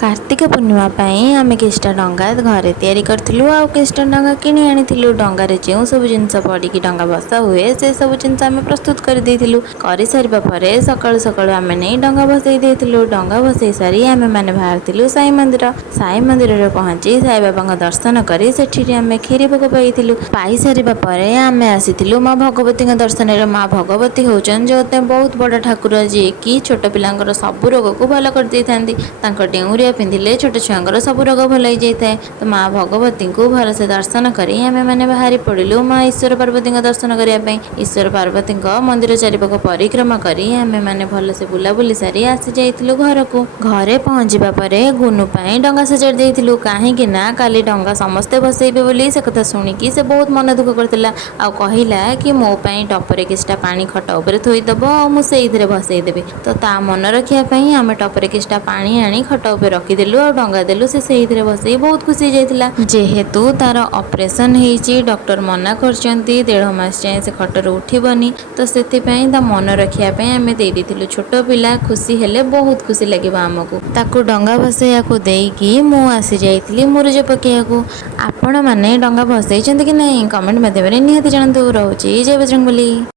कार्तिक पूर्णिमा आम किछटा डंगा घरे तैयारी करथिलु आ किछटा डंगा किनी आनिथिलु। डंगारे जो सब जिनस पड़िकी डंगा भसा हुए से सब जिनस आम प्रस्तुत कर देथिलु। करि सारिबा परे सकाळु सकाळु आमे नै डंगा भसई देथिलु। डंगा भसई सारी आमे माने बाहरथिलु साई मंदिर। साई मंदिर रे पहुंची साई बाबा दर्शन करी सेठी आमे खीरी भोग पाइथिलु। पाई सारिबा परे आमे आसिथिलु मां भगवती दर्शन रे। मां भगवती होचन जोते बहुत बड़ ठाकुर जे कि छोट पिलांकर सब रोग को भल कर देथांती। तांको डेउरिया पिंधिले छोट छुआंकर सब रोग भल हो जाए। तो माँ भगवती को भलसे दर्शन करी आमे माने बाहरी पड़िलु माँ ईश्वर पार्वती दर्शन करने। ईश्वर पार्वती मंदिर चारिपाख परिक्रमा करी आमे माने भलसे बुलाबुली सारी आसी जाइथिलु घर को। घरे पहुंचीबा परे गुनु पाई डंगा सजाड़ देइथिलु। काहेकि ना काली डंगा समस्ते भसैबे बोली से कथा शुणिकी से बहुत मन दुख करथिला। आ कहिला कि मो पाई टपरे किछटा पानी खट उपरे थोई दबो आ मु सेइथिरे भसई देबी। तो ता मन रखिया पई आमे टपरे किछटा पानी आनी खट उपरे रखीदेलु आ डंगा देलु। से सेइथिरे भसई बहुत खुशी जाइथिला। जेहेतु तार ऑपरेशन हेइची डॉक्टर मना करचंती 1.5 मास जाए से खटरू उठिबनी। तो सेति पई ता मन रखिया पई आमे देई दिथिलु। छोट पिला खुशी हेले बहुत खुशी लागिबा हमकु। ताकू डंगा भसैयाकू देईकी मु आसी जाइथिली मुरुज पकेयाकू। आपण माने डंगा भसैचंती कि नहीं कमेंट माध्यम रे निहाती जणांतु। रहउची जय बजरंगबली।